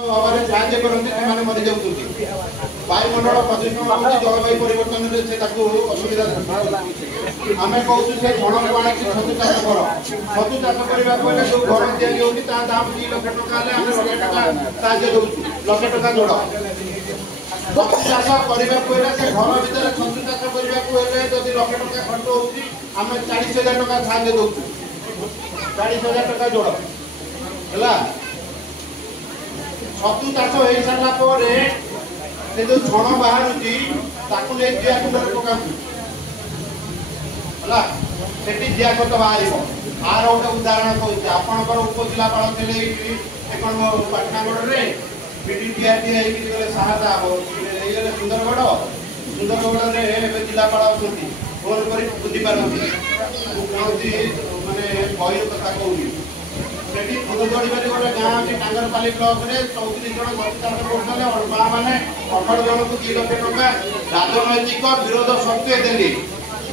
अभाव साहय करते से मरी जाऊँगी वायुमंडल प्रदूषण होती जलवायु परिवर्तन असुविधा आम कहूँ से झण को आने छतु चाष कर छतु चाष करने जो घर या दाम 2 लाख टका आम 1 लाख टका साहय दौर 1 लाख टका जोड़ छतु चाष करने से घर भितर छतु चाष करने जब 1 लाख टका खर्च होती आम 40,000 टका साहय दौर 40,000 टका जोड़ है छतु चाष हो सारा पर जो छण बाहर जिया कुंडे पका जिया खत बाहर आर गोटे उदाहरण कहूँ आपंकर उपजिलापाल थे पाटनागढ़ में बीडीटीआरटी सहायता हम सुंदरगढ़ में जिलापाल अच्छी फोन कर बुझी पारती कौन मानने भय कथा कहूनी फुलजड़ी गोटे गाँव अच्छी टांगरपाली ब्लक में 34 जन छतु चाष कर मैंने 18 जन को 2 लाख टका राजनैतिक विरोध सत्वे देली